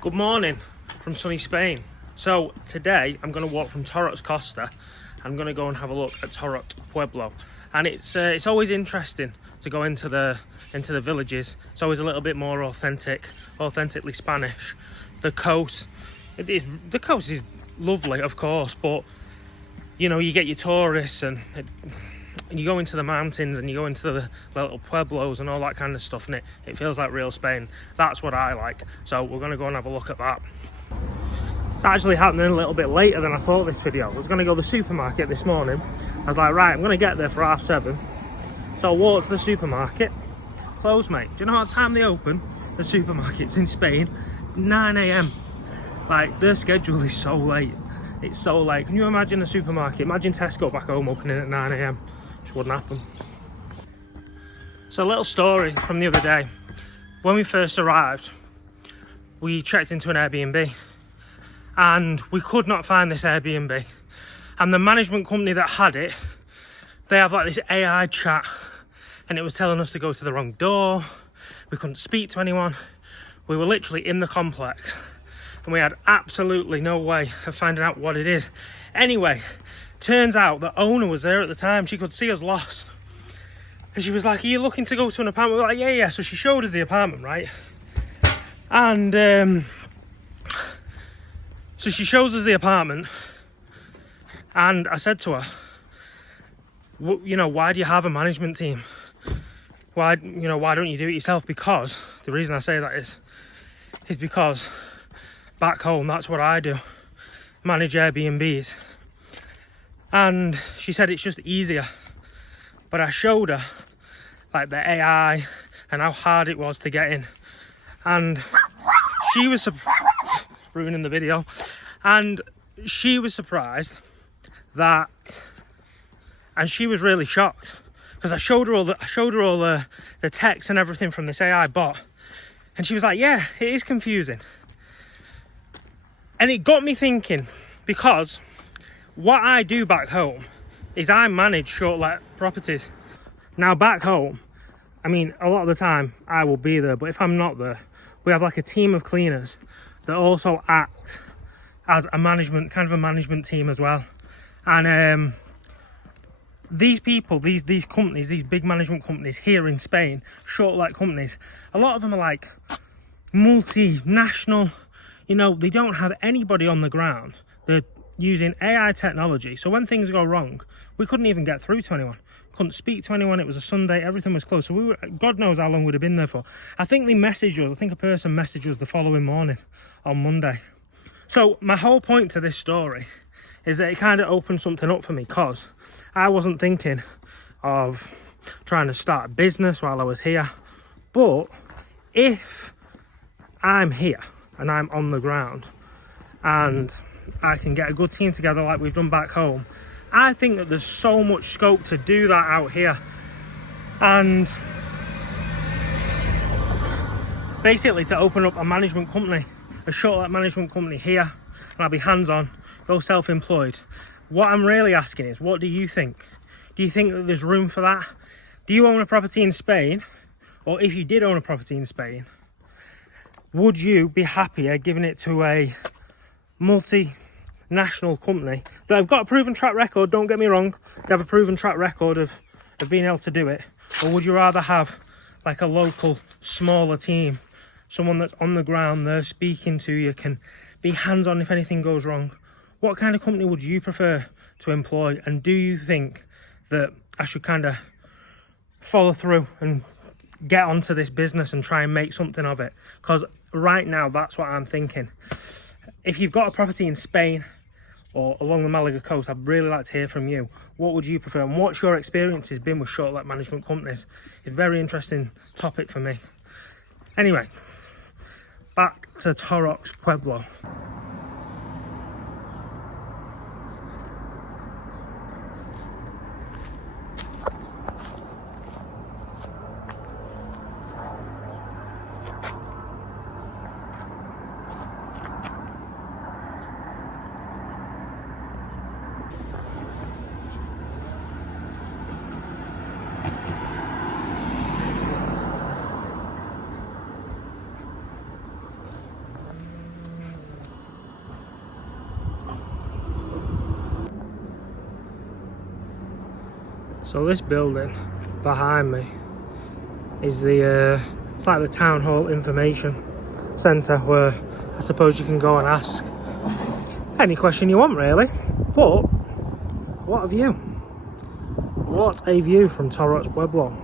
Good morning from sunny Spain. So today I'm going to walk from Torrox Costa. I'm going to go and have a look at Torrox Pueblo, and it's always interesting to go into the villages. It's always a little bit more authentically Spanish. The coast is lovely, of course, but you know, you get your tourists and you go into the mountains and you go into the little pueblos and all that kind of stuff, and it feels like real Spain. That's what I like. So we're going to go and have a look at that. It's actually happening a little bit later than I thought this video. I was going to go to the supermarket this morning. I was like, right, I'm going to get there for 7:30. So I walked to the supermarket. Closed, mate. Do you know what time they open? The supermarkets in Spain? 9 AM. Like, their schedule is so late. It's so late. Can you imagine a supermarket? Imagine Tesco back home opening at 9 AM. Which wouldn't happen. So a little story from the other day. When we first arrived, we checked into an Airbnb and we could not find this Airbnb. And the management company that had it, they have like this AI chat, and it was telling us to go to the wrong door. We couldn't speak to anyone. We were literally in the complex and we had absolutely no way of finding out what it is. Anyway, turns out the owner was there at the time. She could see us lost. And she was like, are you looking to go to an apartment? We were like, yeah. So she showed us the apartment, right? And so she shows us the apartment. And I said to her, you know, why do you have a management team? Why don't you do it yourself? Because the reason I say that is because back home, that's what I do. Manage Airbnbs. And she said it's just easier. But I showed her like the AI and how hard it was to get in. And she was ruining the video. And she was surprised that, and she was really shocked because I showed her all the text and everything from this AI bot. And she was like, yeah, it is confusing. And it got me thinking, because what I do back home is I manage short-let properties. Now back home, I mean, a lot of the time I will be there, but if I'm not there, we have like a team of cleaners that also act as a management team as well. And these people, these companies, these big management companies here in Spain, short-let companies, a lot of them are like multinational. You know, they don't have anybody on the ground. They're using AI technology. So when things go wrong, we couldn't even get through to anyone. Couldn't speak to anyone. It was a Sunday. Everything was closed. So God knows how long we'd have been there for. I think they messaged us. I think a person messaged us the following morning on Monday. So my whole point to this story is that it kind of opened something up for me, because I wasn't thinking of trying to start a business while I was here. But if I'm here and I'm on the ground and I can get a good team together like we've done back home, I think that there's so much scope to do that out here. And basically to open up a management company, a short-let management company here, and I'll be hands-on, go self-employed. What I'm really asking is, what do you think? Do you think that there's room for that? Do you own a property in Spain? Or if you did own a property in Spain, would you be happier giving it to a multinational company that have got a proven track record? Don't get me wrong, they have a proven track record of being able to do it. Or would you rather have like a local, smaller team, someone that's on the ground there speaking to you, can be hands-on if anything goes wrong? What kind of company would you prefer to employ? And do you think that I should kind of follow through and get onto this business and try and make something of it? Because right now, that's what I'm thinking. If you've got a property in Spain or along the Malaga coast, I'd really like to hear from you. What would you prefer? And what's your experiences been with short-let management companies? It's a very interesting topic for me. Anyway, back to Torrox Pueblo. So this building behind me is the it's like the town hall information centre, where I suppose you can go and ask any question you want really. But what a view! What a view from Torrox Pueblo.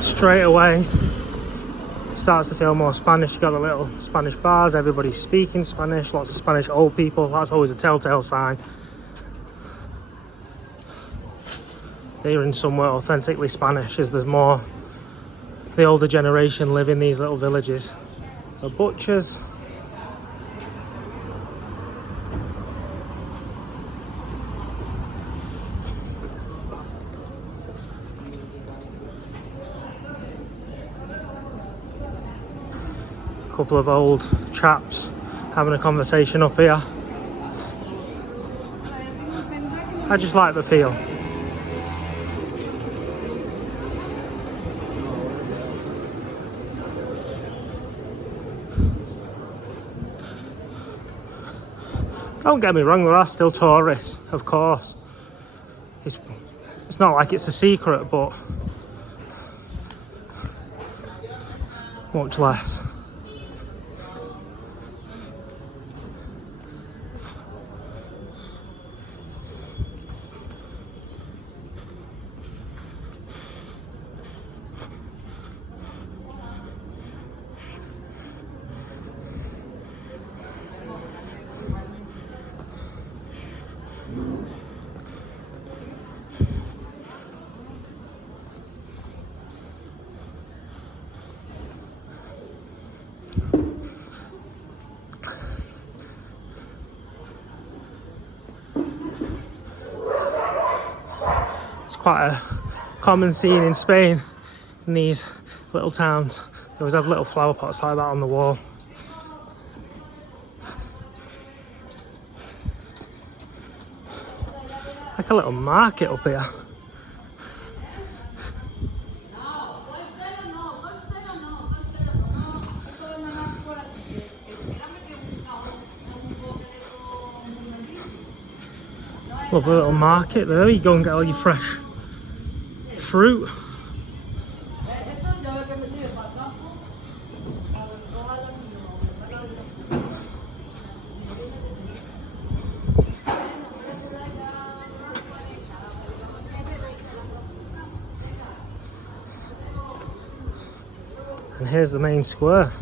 Straight away starts to feel more Spanish. You got the little Spanish bars, everybody's speaking Spanish, lots of Spanish old people. That's always a telltale sign that you're in somewhere authentically Spanish, as there's more the older generation live in these little villages. The butchers, a couple of old chaps having a conversation up here. I just like the feel. Don't get me wrong, there are still tourists, of course. It's not like it's a secret, but much less. It's quite a common scene in Spain, in these little towns. They always have little flower pots like that on the wall. Like a little market up here. Lovely little market there, you go and get all your fresh fruit. And here's the main square.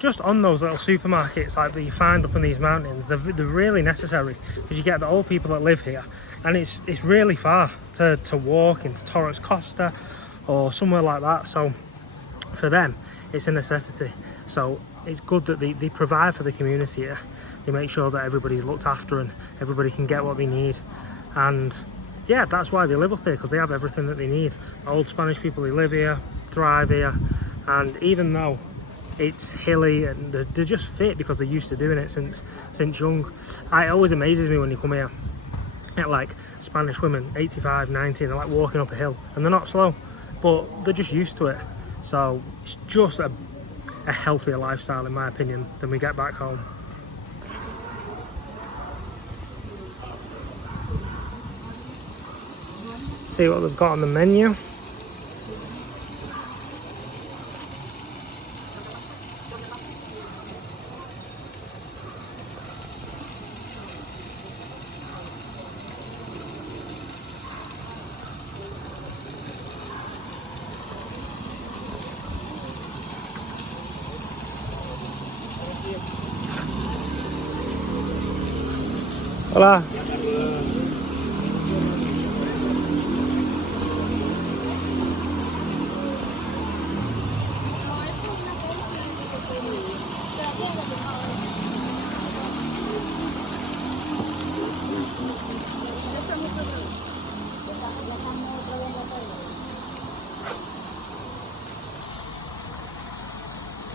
Just on those little supermarkets like that you find up in these mountains, they're really necessary, because you get the old people that live here, and it's really far to walk into Torrox Costa or somewhere like that. So for them it's a necessity. So it's good that they provide for the community here. They make sure that everybody's looked after and everybody can get what they need. And yeah, that's why they live up here, because they have everything that they need. Old Spanish people, they live here, thrive here, and even though it's hilly and they're just fit because they're used to doing it since young. It always amazes me when you come here at like Spanish women, 85, 90, and they're like walking up a hill, and they're not slow, but they're just used to it. So it's just a healthier lifestyle, in my opinion, than we get back home. See what they've got on the menu. Hola.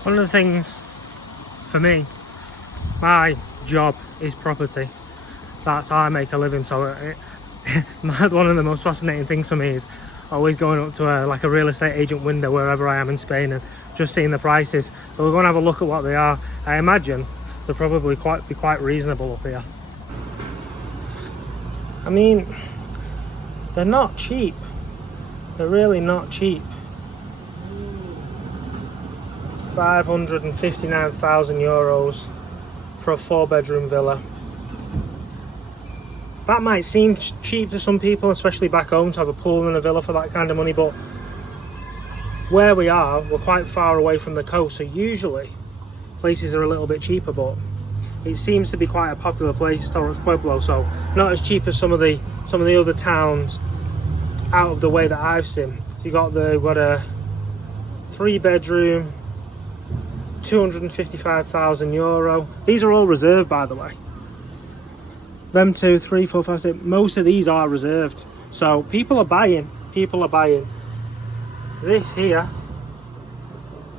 One of the things for me, my job is property. That's how I make a living. So one of the most fascinating things for me is always going up to like a real estate agent window wherever I am in Spain and just seeing the prices. So we're going to have a look at what they are. I imagine they'll probably be quite reasonable up here. I mean, they're not cheap. They're really not cheap. 559,000 euros for a 4-bedroom villa. That might seem cheap to some people, especially back home, to have a pool and a villa for that kind of money, but where we are, we're quite far away from the coast, so usually places are a little bit cheaper, but it seems to be quite a popular place, Torrox Pueblo, so not as cheap as some of the other towns out of the way that I've seen. We've got a 3-bedroom, 255,000 euro. These are all reserved, by the way. Them 2, 3, 4, 5, 6. Most of these are reserved, so people are buying. This here,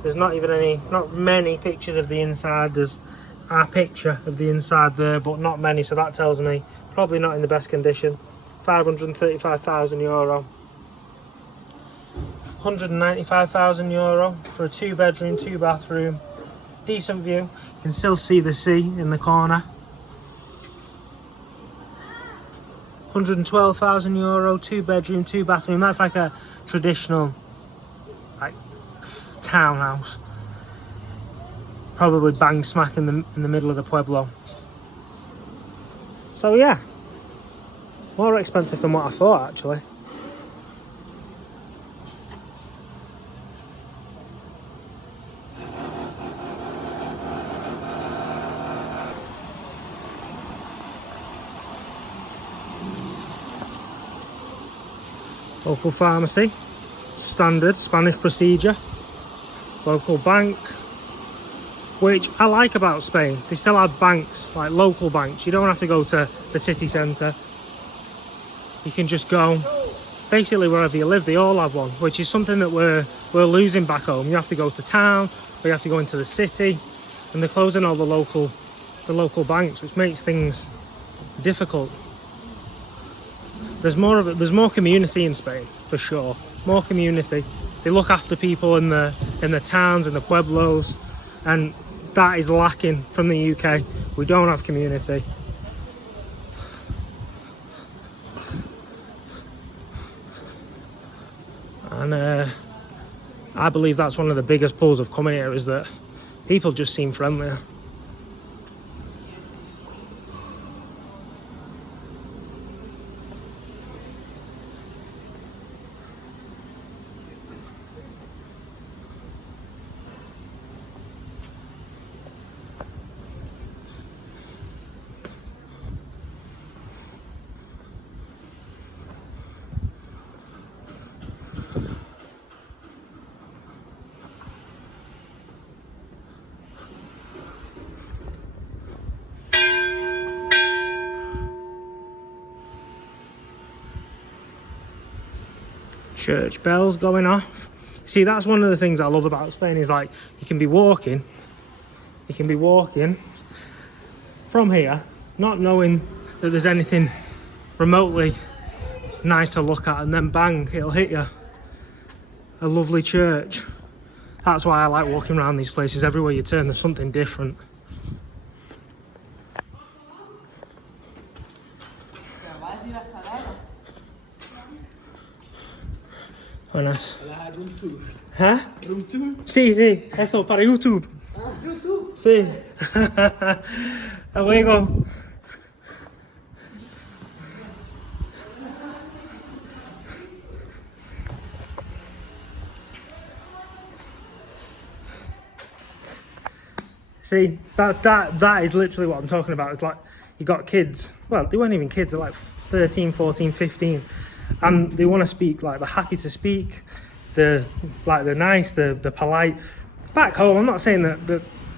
there's not many pictures of the inside. There's a picture of the inside there, but not many, so that tells me probably not in the best condition. 535,000 euro. 195,000 euro for a 2-bedroom, 2-bathroom. Decent view. You can still see the sea in the corner. 112,000 euro, 2-bedroom, 2-bathroom. That's like a traditional like townhouse. Probably bang smack in the middle of the pueblo. So yeah, more expensive than what I thought actually. Local pharmacy, standard Spanish procedure. Local bank, which I like about Spain. They still have banks, like local banks. You don't have to go to the city centre. You can just go basically wherever you live. They all have one, which is something that we're losing back home. You have to go to town, or you have to go into the city, and they're closing all the local banks, which makes things difficult. There's more community in Spain, for sure. More community. They look after people in the towns and the pueblos, and that is lacking from the UK. We don't have community. And I believe that's one of the biggest pulls of coming here, is that people just seem friendlier. Church bells going off. See, that's one of the things I love about Spain, is like you can be walking from here not knowing that there's anything remotely nice to look at, and then bang, it'll hit you a lovely church. That's why I like walking around these places. Everywhere you turn there's something different. Buenas. Room tour. ¿Ah? Room tour. Sí, sí, eso para YouTube. Ah, YouTube. Sí. Hasta luego. See, that is literally what I'm talking about. It's like you got kids, well, they weren't even kids, they're like 13, 14, 15, and they want to speak, like they're happy to speak, they're nice, they're polite. Back home, I'm not saying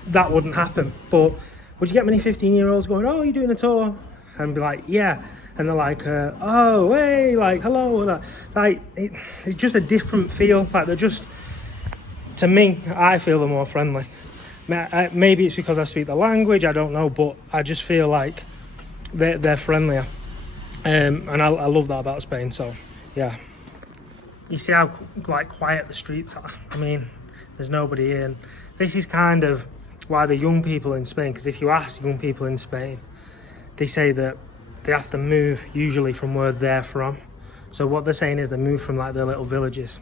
that wouldn't happen, but would you get many 15-year-olds going, oh, you're doing a tour? And be like, yeah. And they're like, oh, hey, like, hello. Like it's just a different feel. Like, they're just, to me, I feel they're more friendly. Maybe it's because I speak the language, I don't know, but I just feel like they're friendlier. And I love that about Spain, so yeah. You see how like quiet the streets are? I mean, there's nobody in. This is kind of why the young people in Spain, because if you ask young people in Spain, they say that they have to move usually from where they're from. So what they're saying is they move from like their little villages,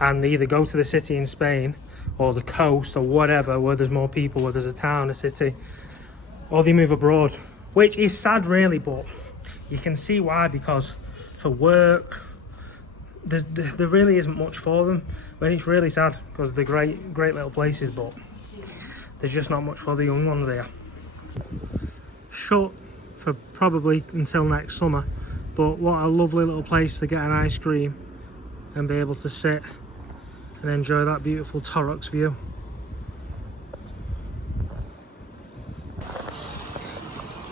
and they either go to the city in Spain or the coast or whatever, where there's more people, where there's a town, a city, or they move abroad, which is sad really, but you can see why, because for work there really isn't much for them. But it's really sad because they're great little places, but there's just not much for the young ones here. Shut for probably until next summer, but what a lovely little place to get an ice cream and be able to sit and enjoy that beautiful Torrox view.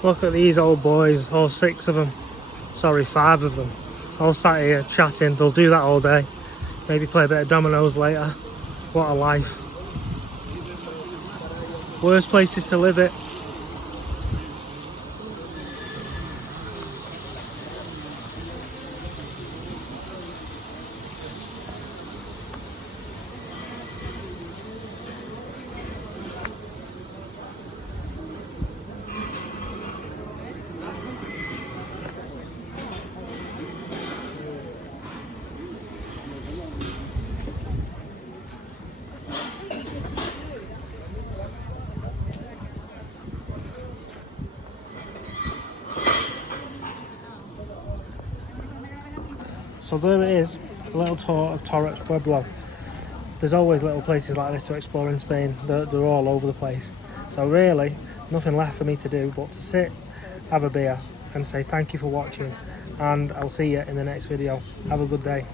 Look at these old boys, all 6 of them, sorry 5 of them, all sat here chatting. They'll do that all day, maybe play a bit of dominoes later. What a life. Worst places to live it. So there it is, a little tour of Torrox Pueblo. There's always little places like this to explore in Spain. They're all over the place. So really, nothing left for me to do but to sit, have a beer and say thank you for watching, and I'll see you in the next video. Have a good day.